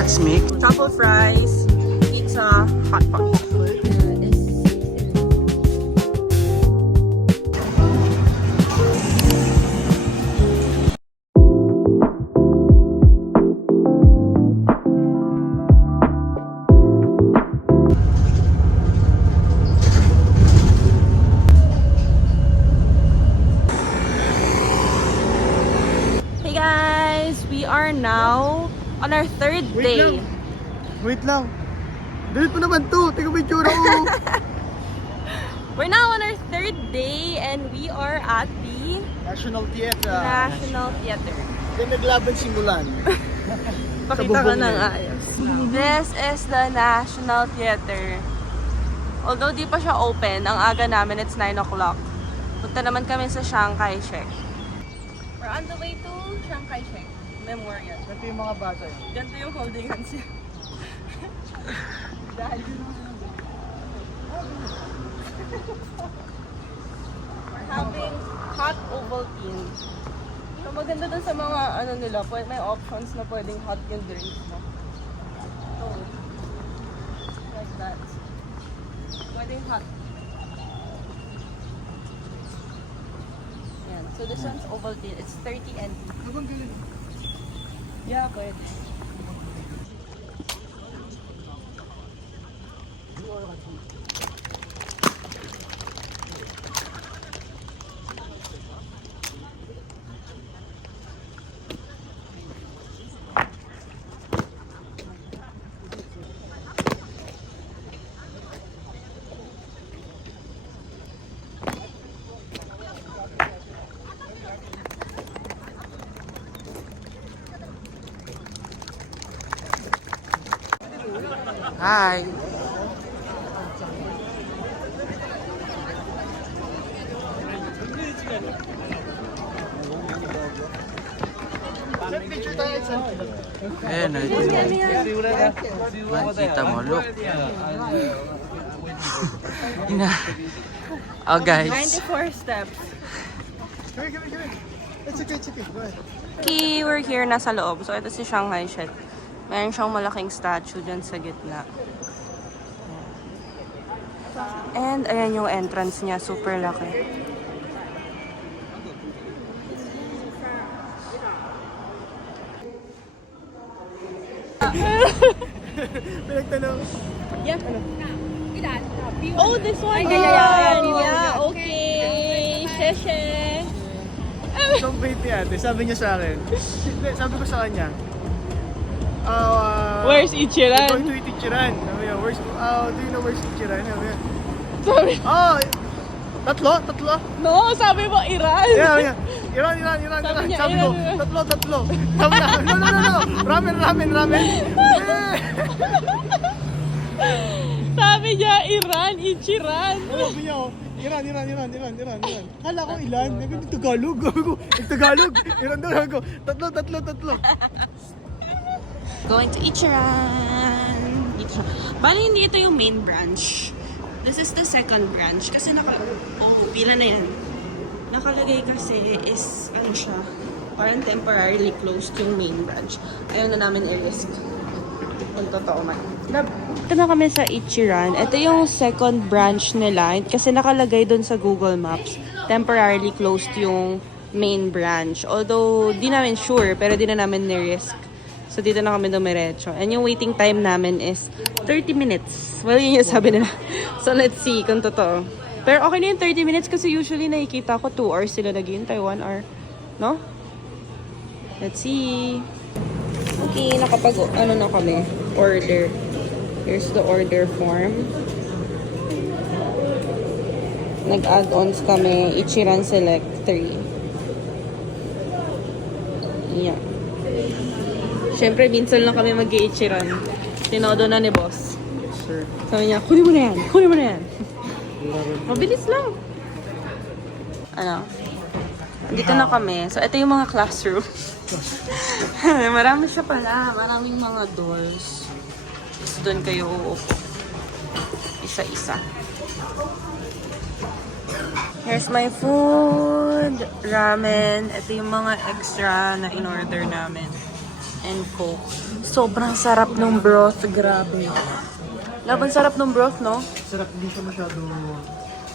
Let's make truffle fries, pizza, hot pot. Hey guys, we are now on our third day. Wait lang. Dalit mo naman to. Tingnan mo yung tsura ko. We're now on our third day and we are at the National Theater. National Theater. Diyan naglaban simulan. Pakita ka ng ayos. This is the National Theater. Although di pa siya open, ang aga namin, it's 9 o'clock. Punta naman kami sa Chiang Kai-shek. We're on the way to Chiang Kai-shek Memorial. Ganito yung mga bata yun. Ganito yung holding hands niya. Dahil we're having hot Ovaltine. So maganda dun sa mga ano nila, may options na pwedeng hot yung drinks mo. So, like that. Pwedeng hot. Yan. So this one's Ovaltine. It's 30 NT. Habang ganun. Yeah, pwede. Hi. Ayan, makikita mo, look. Oh guys. 94 steps. Come here. It's okay. Go ahead. Okay, we're here nasa loob. So ito si Shanghai Shek. Meron siyang malaking statue dyan sa gitna. And ayan yung entrance niya, super laki. Pinagtanong. Yeah. Oh, this one. Yeah, okay. Sheshe. Itong bait ni ate, sabi niya sa akin. Hindi, sabi ko sa kanya. Where's Ichiran? Going to eat Ichiran. Sabi niya, do you know where's Ichiran? Sabi niya, Sorry. tatlo? No, sabi mo Iran. Yeah. Iran. Sabi niya, Sabi ko, Iran. tatlo. Sabi niya, no. Ramen. Sabi niya Iran, Ichiran. Sabi niya, Iran. Kala ko ilan? Sabi ko, Tagalog. Sabi ko, Tagalog. Iran daw. Sabi ko, tatlo. Going to Ichiran. Bali, hindi ito yung main branch. This is the second branch. Kasi pila na yan. Nakalagay kasi is, siya, parang temporarily closed yung main branch. Ayaw na namin i-risk. Kung totoo man. Ito na kami sa Ichiran. Ito yung second branch nila. Kasi nakalagay dun sa Google Maps, temporarily closed yung main branch. Although, di namin sure, pero di na namin ni-risk. So, dito na kami dumiretso. And yung waiting time namin is 30 minutes. Well, yun yung sabi nila. So, let's see kung totoo. Pero okay na yung 30 minutes kasi usually nakikita ko 2 hours sila naghihintay, 1 hour. No? Let's see. Okay, nakapag, na kami. Order. Here's the order form. Nag-add-ons kami. Ichiran Select 3. Yeah. Siyempre, minsan lang kami mag-i-Ichiran. Tinodo na ni boss. Sir. Sabi niya, kunin mo na yan. Mabilis lang. Dito na kami. So, ito yung mga classroom. Marami siya pala. Maraming mga dolls. Tapos doon kayo uupo. Isa-isa. Here's my food. Ramen. Ito yung mga extra na in-order namin. And Coke. Sobrang sarap ng broth, grabe. Love, ang sarap ng broth, no? Sarap, hindi siya masyado...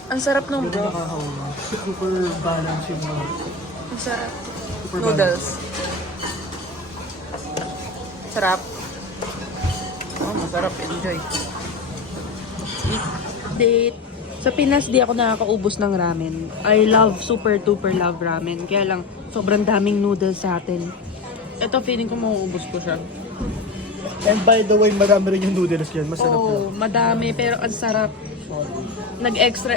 Ang sarap ng Hindi broth. nakakauna. Super balance yung mga... Ang sarap. Super Noodles. Sarap. Oh, masarap. Enjoy. Date. Sa Pinas, di ako nakakaubos ng ramen. I love, super duper love ramen. Kaya lang, sobrang daming noodles sa atin. Ito, feeling ko mauubos ko siya. And by the way, marami rin yung noodles yan. Masarap Oo, madami, pero ang sarap. Nag-extra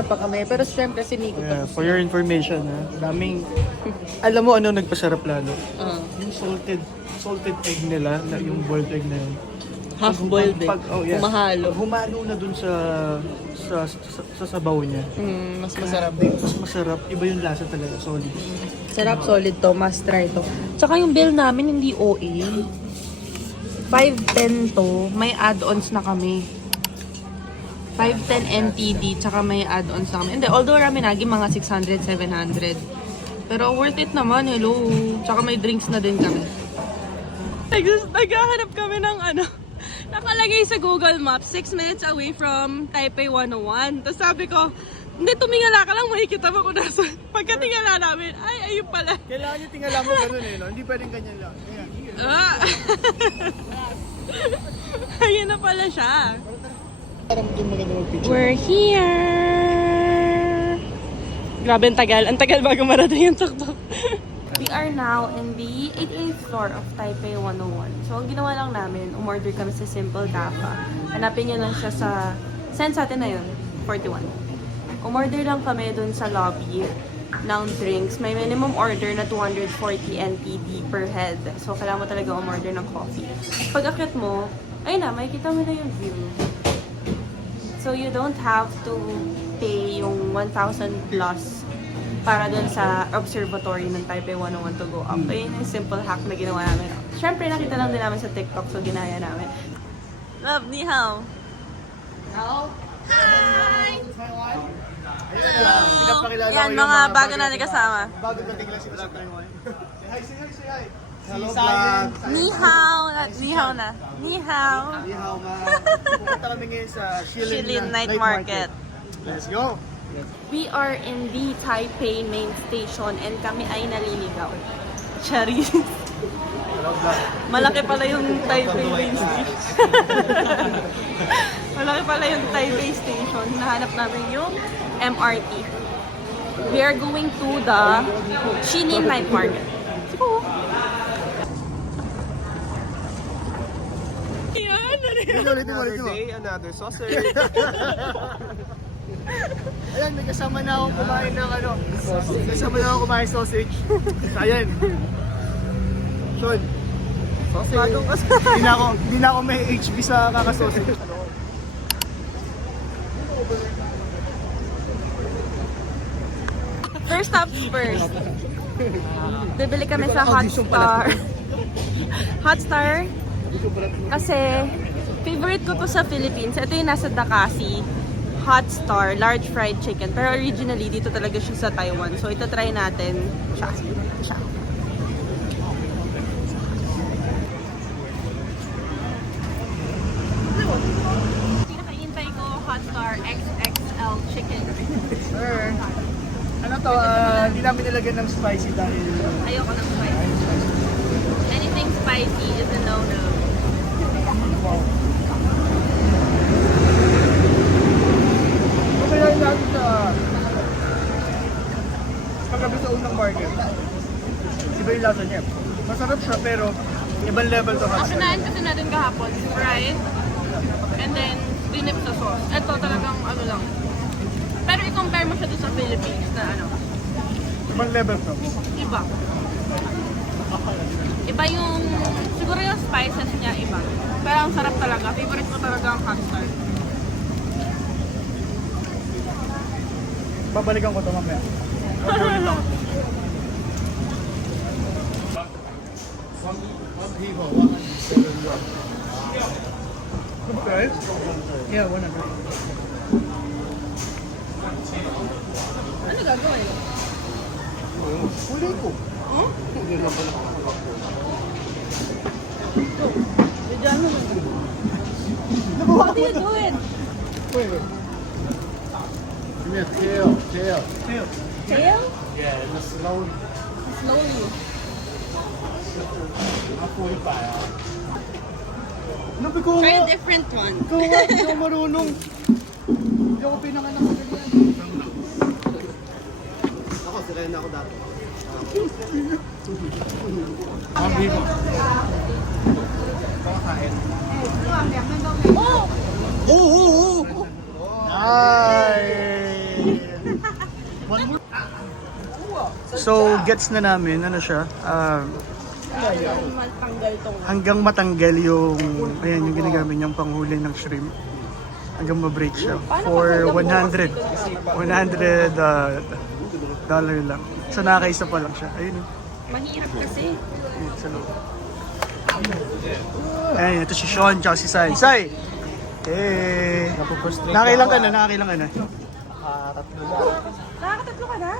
pa kami. Pero syempre, si Nico Yeah, pa. for your information, ha, daming... Alam mo ano nagpasarap lalo? Yung salted egg nila, na yung boiled egg na yun. Half-boiled eh. Oh, yeah. Humahalo. Humalo na dun sa sabaw niya. Mas masarap. Mas masarap. Iba yung lasa talaga. Solid. Sarap, solid to. Must try to. Tsaka yung bill namin hindi OA. 510 to. May add-ons na kami. 510 NTD. Tsaka may add-ons na kami. Hindi, although Raminagi mga 600, 700. Pero worth it naman. Hello. Tsaka may drinks na din kami. Naghahanap kami ng ano. Nakalagay sa Google Maps, 6 minutes away from Taipei 101. Tapos sabi ko, hindi, tumingala ka lang, makikita mo kung nasa. Pagkatingala namin, ay, ayun pala. Kailangan yung tingala mo ganun eh, no? Hindi pwedeng ganyan lang. Ah. Ayun na pala siya. Parang doon maganda mag-picture. We're here! Grabe, ang tagal. Ang tagal bago marating yung tuktok. We are now in the 88th floor of Taipei 101. So, ang ginawa lang namin, umorder kami sa Simple Dafa. Hanapin niyo lang siya sa... Send sa atin na yun, 41. Umorder lang kami dun sa lobby ng drinks. May minimum order na 240 NTD per head. So, kailangan mo talaga umorder ng coffee. Pag akit mo, ayun na, makikita mo na yung view. So, you don't have to pay yung 1,000 plus para dun sa observatory ng Taipei 101 to go up. Ayun yung simple hack na ginawa namin. Siyempre, nakita lang din namin sa TikTok, so ginaya namin. Love, ni hao. Hello? Hi! Yan, mga bago natin kasama. Bago dating lang sila sa Taiwan. Say hi. Hello, Ni hao. Ni hao na. Ni hao. Ni hao, ma. Pupunta kami ngayon sa Shilin Night Market. Let's go! We are in the Taipei main station and kami ay naliligaw. Charis. Malaki pala yung Taipei main station. Malaki pala yung Taipei station. Hinahanap namin yung MRT. We are going to the Shilin Night Market. Siguro. Another day, another sausage. Ayan, may kasama na akong kumain ng ano. Kasama na akong kumain sausage. Ayan. Sean. Sausage. Hindi na ako may HB sa kakasausage. First stops first. Bibili kami sa Hotstar. Hotstar. Kasi favorite ko to sa Philippines. Ito yung nasa Dakasi. Hotstar, large fried chicken. Pero originally, dito talaga siya sa Taiwan. So, ito try natin siya. Pinakahintay ko, Hotstar XXL chicken. Sir. Ano to, hindi namin nilagyan ng spicy dahil... Ayoko ng spicy. Anything spicy is a no-no. Kaya natin sa... Pagkabi sa unang market. Iba yung lasa niya. Masarap siya pero ibang level to hot. Kinain kasi natin kahapon, fried, and then dinip sa sauce. Ito talagang ano lang. Pero i-compare mo siya doon sa Philippines na ano, Ibang level to. iba. Iba yung, siguro yung spices niya iba. Pero ang sarap talaga. Favorite ko talaga ang Hotstar. Babalikan ko to mamaya. Okay. Yeah, 100. Ano gagawin? Huli ko. How do you do it? Wait. Give me a tail. Tail? Yeah, and slowly. Slowly. Ano ba ko? Try a different one. Hindi ako marunong. Hindi ako pinanganak sa ganyan. Ako, sila na ako dati. Ang bibo. Pakakain. Oh! Oh! Ay! One more. So, gets na namin, ano siya, Matanggal tong. hanggang matanggal yung, ayan, yung ginagamit niyang panghuli ng shrimp. Hanggang ma-break siya. For 100 dollar lang. So, nakakaisa pa lang siya. Ayun. Mahirap kasi. Ayun, sa loob. Ayun, ito si Sean, tsaka si Sai. Sai! Eh, nakakailang ka na, nakakailang ka na. Nakakatatlo ka na?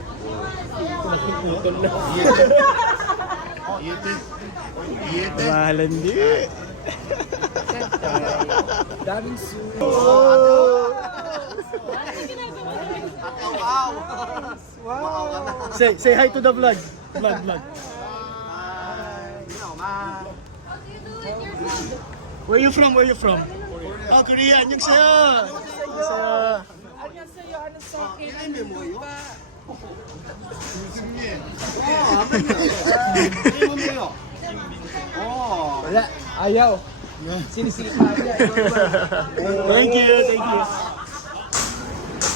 Mahalan di. Daming soup. Say hi to the vlog. Vlog. Where you from? Oh, Korean. Yung sa'yo. Yung sa'yo. Wala, ayaw. Sinisipa niya. Thank you.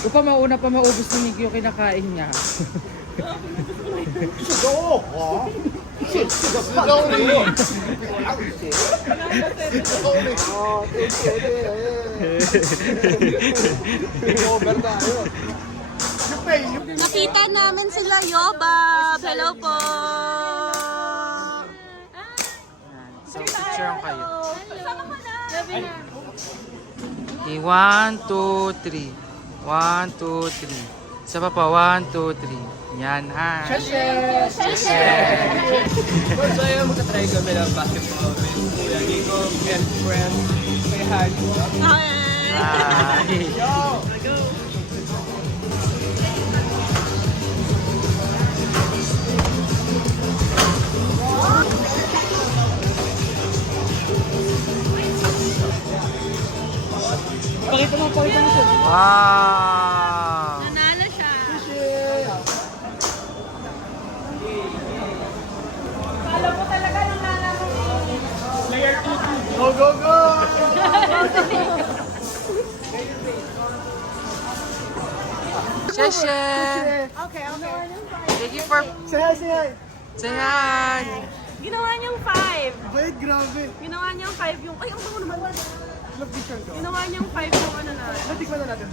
Upa mauna pa maubos ni Nicky yung kinakain niya. Nakita namin sila Yoba. Hello po. So, picture kayo. Okay, 1, 2, 3. 1, 2, 3. Isa pa pa, 1, 2, 3. Yan, ha. So ayun, magka-try kami ng basketball with Kuya Nico and friends. Say hi. Hi. Pakita mo siya. Wow. Nanalo siya. Go! Sheshe. Thank you for... Say hi. Say hi. Ginawa niyang 5. Wait, grabe. Ginawa niyang 5 yung... Ay, ang bango naman. Love picture ko. Ginawa niyang 5 yung ano na. Natikman na natin.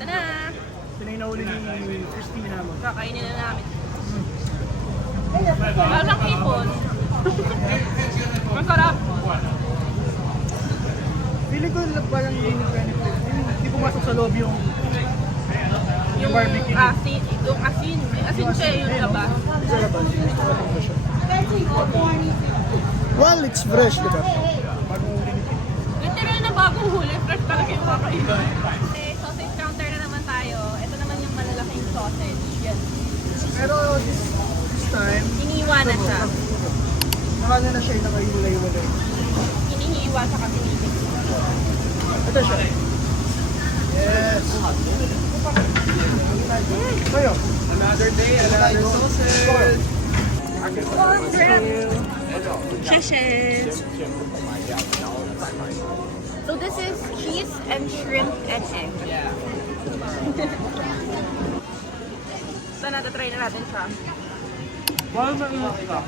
Tada! Pinahuli ni Christina mo. Kakainin na namin. Parang hipon. Masarap. Feeling ko parang hindi pumasok sa loob yung barbecue. Asin. Yung asin. Yung asin siya yung labas. Sa labas. Well, it's fresh, di ba? Literal na bagong huli. Fresh talaga yung kakainin. Sausage counter na naman tayo. Ito naman yung malalaking sausage. Yan. Pero this time, Iniwa na siya. nakano na siya yung nakahulay-hulay. Hinihiwa sa kasinipin. Ito siya. Yes. Kayo. Another day, another sausage. Sheshes. So this is cheese and shrimp and egg. Yeah. So natatry na natin siya. Paano maingat ka?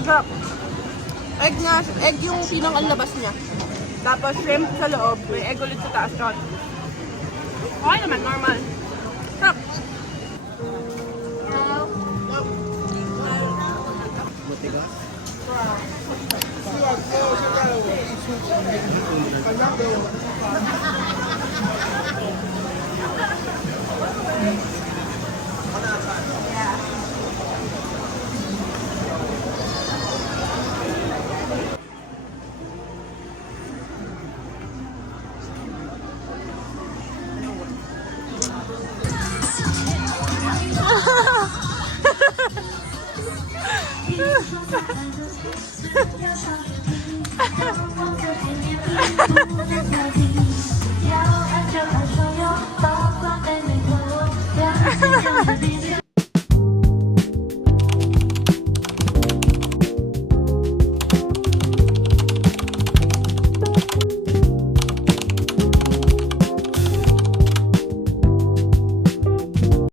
Masarap. Egg yung sinang ang labas niya. Tapos shrimp sa loob, may egg ulit sa taas. Okay naman, normal. Sarap. 要爱就爱，所有都挂在你头，两心相知彼此